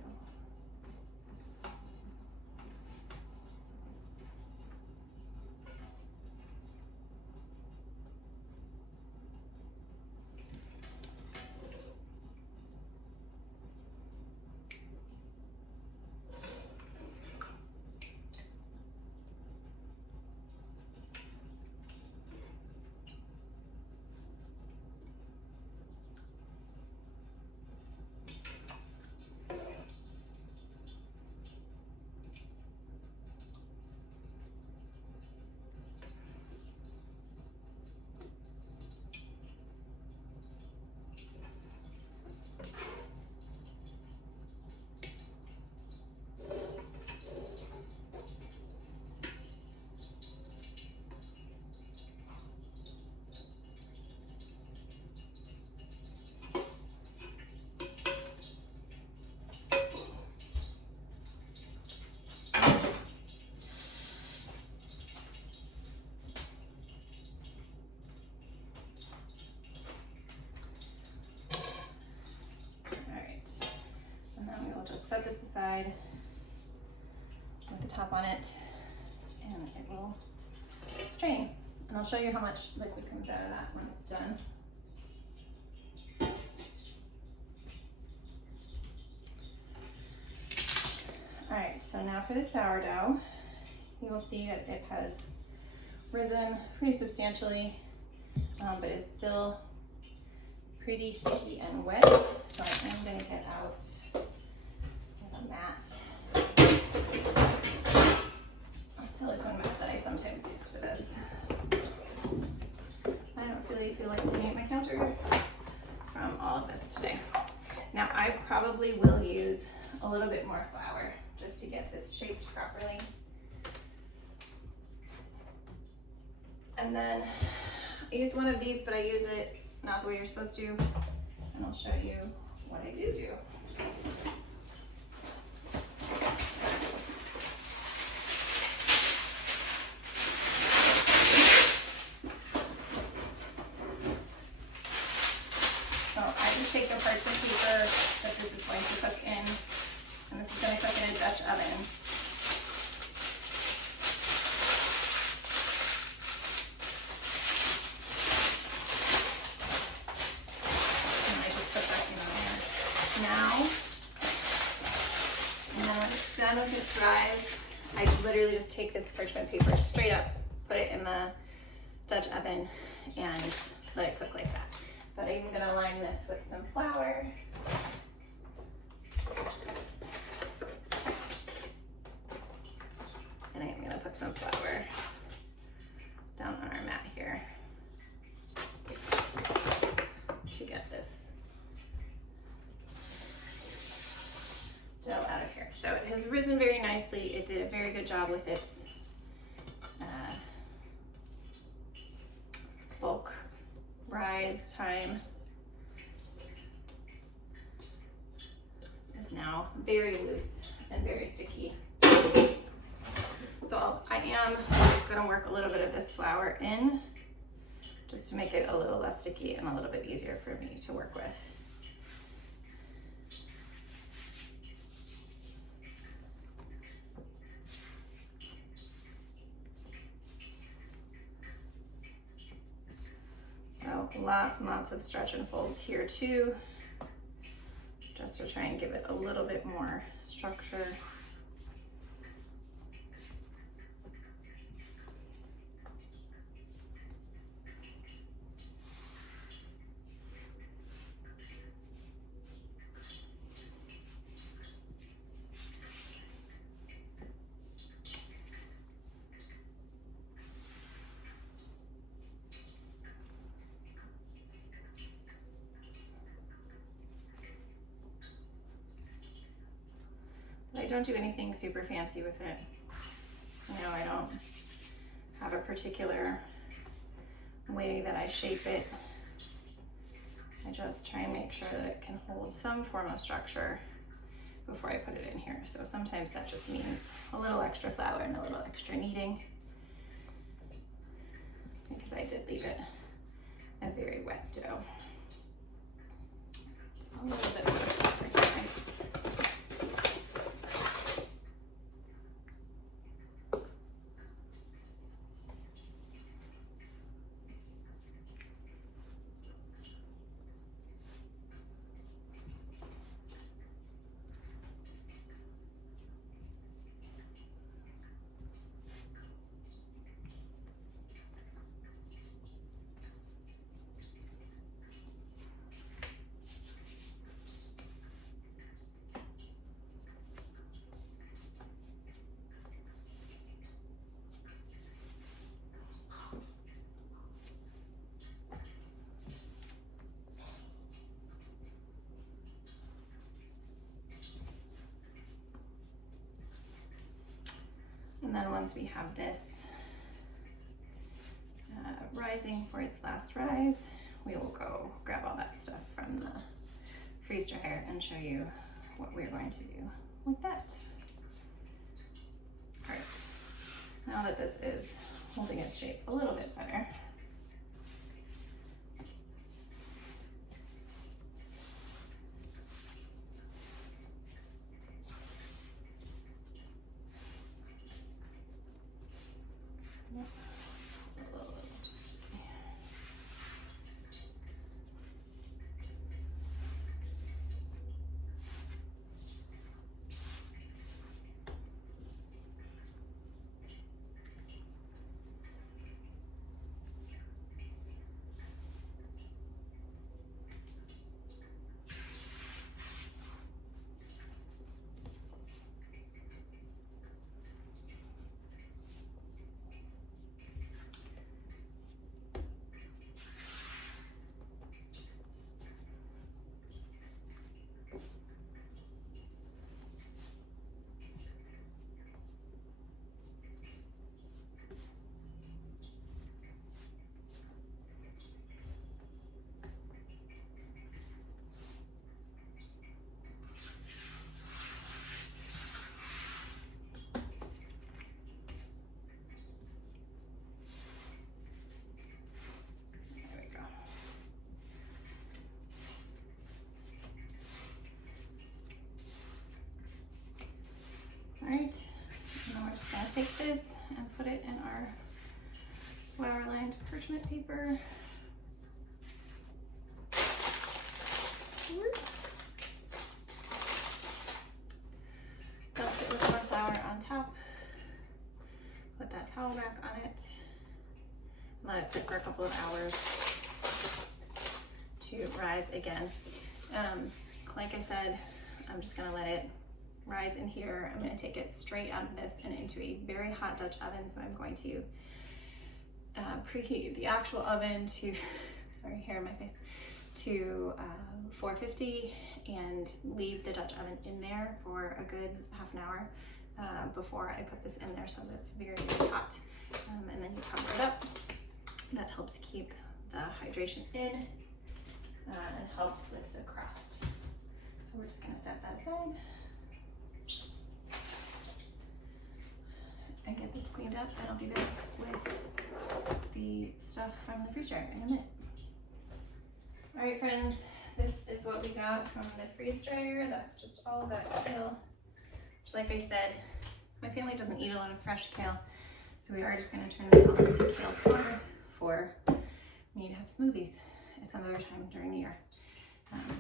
Set this aside with the top on it, and it will strain. And I'll show you how much liquid comes out of that when it's done. All right, so now for the sourdough, you will see that it has risen pretty substantially, but it's still pretty sticky and wet. So I am going to get out mat, a silicone mat that I sometimes use for this. I don't really feel like cleaning my counter from all of this today. Now I probably will use a little bit more flour just to get this shaped properly. And then I use one of these, but I use it not the way you're supposed to, and I'll show you what I do. Take the parchment paper that this is going to cook in, and this is going to cook in a Dutch oven. And I just put that in there now. And then when it's done with its rise, I literally just take this parchment paper straight up, put it in the Dutch oven, and let it cook like that. But I'm gonna line this with some flour. And I'm gonna put some flour down on our mat here to get this dough out of here. So it has risen very nicely. It did a very good job with its bulk rise time. Is now very loose and very sticky. So I am gonna work a little bit of this flour in just to make it a little less sticky and a little bit easier for me to work with. So lots and lots of stretch and folds here too, just to try and give it a little bit more structure. I don't do anything super fancy with it. You know, I don't have a particular way that I shape it. I just try and make sure that it can hold some form of structure before I put it in here. So sometimes that just means a little extra flour and a little extra kneading, because I did leave it a very wet dough. So a little bit more flour here. And then once we have this rising for its last rise, we will go grab all that stuff from the freeze dryer and show you what we're going to do with that. All right, now that this is holding its shape a little bit better, all right, now we're just gonna take this and put it in our flour-lined parchment paper. Dust it with more flour on top. Put that towel back on it. Let it sit for a couple of hours to rise again. Like I said, I'm just gonna let it rise in here. I'm gonna take it straight out of this and into a very hot Dutch oven. So I'm going to preheat the actual oven to, sorry, hair in my face, to 450 and leave the Dutch oven in there for a good half an hour before I put this in there, so that's very, very hot. And then you cover it up. That helps keep the hydration in and helps with the crust. So we're just gonna set that aside and get this cleaned up, and I'll be back with the stuff from the freeze dryer in a minute. All right, friends, this is what we got from the freeze dryer. That's just all of that kale. Which, like I said, my family doesn't eat a lot of fresh kale, so we are just gonna turn this all into kale powder for me to have smoothies at some other time during the year.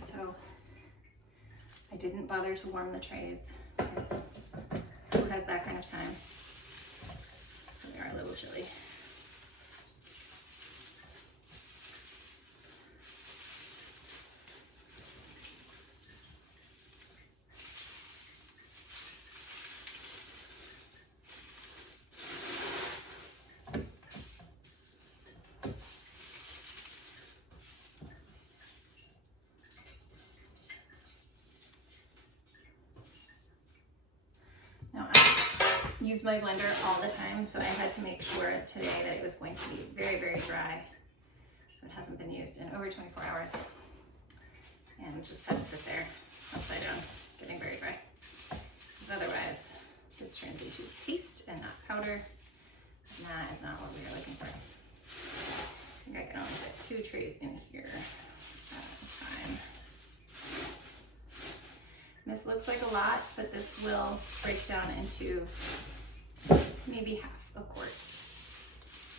So I didn't bother to warm the trays because who has that kind of time? So they are a little chilly. Now, I use my blender all the time, so I had to make sure today that it was going to be very, very dry. So it hasn't been used in over 24 hours. And just had to sit there upside down, getting very dry. Because otherwise, this turns into paste and not powder. And that is not what we are looking for. I think I can only fit 2 trays in here at a time. This looks like a lot, but this will break down into maybe half a quart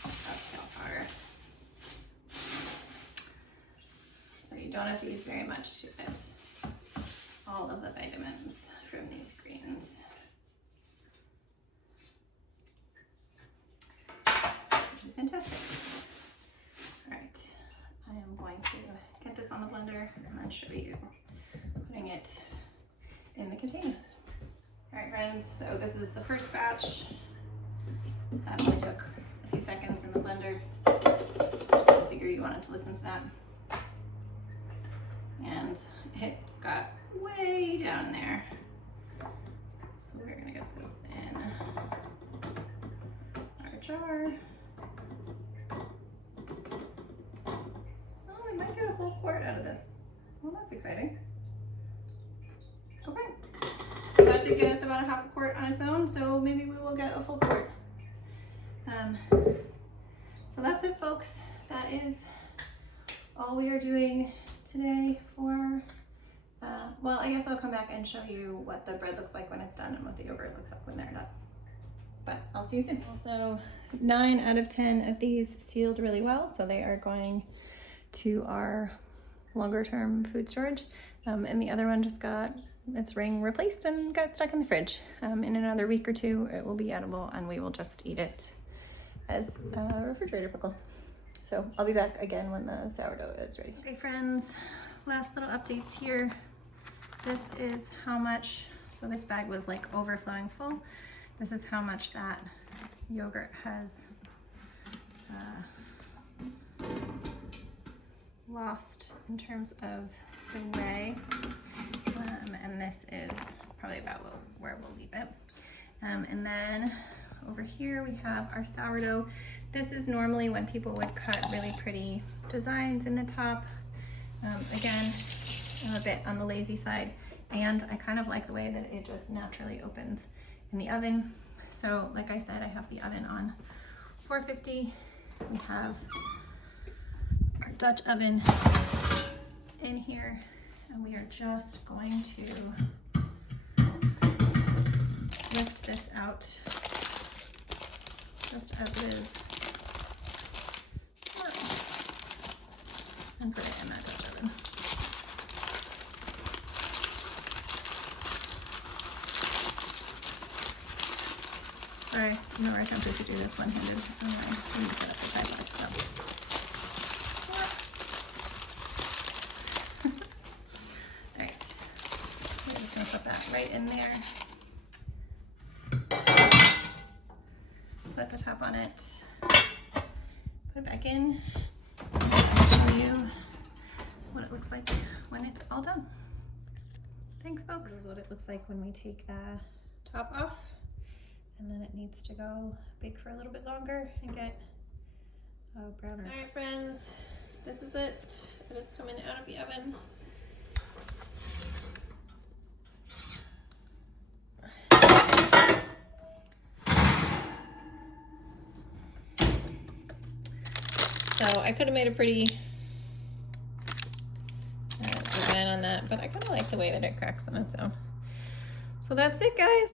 of kale powder. So you don't have to use very much to get all of the vitamins from these greens. Which is fantastic. All right, I am going to get this on the blender and then show you putting it in the containers. All right, friends, so this is the first batch. That only took a few seconds in the blender. Just figure you wanted to listen to that. And it got way down there. So we're gonna get this in our jar. Oh, we might get a whole quart out of this. Well, that's exciting. Okay, so that did get us about a half a quart on its own, so maybe we will get a full quart. So that's it, folks. That is all we are doing today for, well, I guess I'll come back and show you what the bread looks like when it's done and what the yogurt looks like when they're done. But I'll see you soon. Also, 9 out of 10 of these sealed really well, so they are going to our longer term food storage. And the other one just got its ring replaced and got stuck in the fridge. In another week or 2, it will be edible and we will just eat it as refrigerator pickles. So I'll be back again when the sourdough is ready. Okay, friends, last little updates here. This is how much, so this bag was like overflowing full. This is how much that yogurt has lost in terms of the whey. And this is probably about where we'll leave it. And then over here we have our sourdough. This is normally when people would cut really pretty designs in the top. Again, I'm a bit on the lazy side, and I kind of like the way that it just naturally opens in the oven. So like I said, I have the oven on 450. We have our Dutch oven in here, and we are just going to lift this out just as it is and put it in that Dutch oven. Sorry, no, we're tempted to do this one-handed. We need to set up the tripod, so. Alright, we're just gonna set the top on it, put it back in, and show you what it looks like when it's all done. Thanks, folks. This is what it looks like when we take the top off, and then it needs to go bake for a little bit longer and get browner. All right, friends, this is it. It is coming out of the oven. So I could have made a pretty design on that, but I kind of like the way that it cracks on its own. So that's it, guys.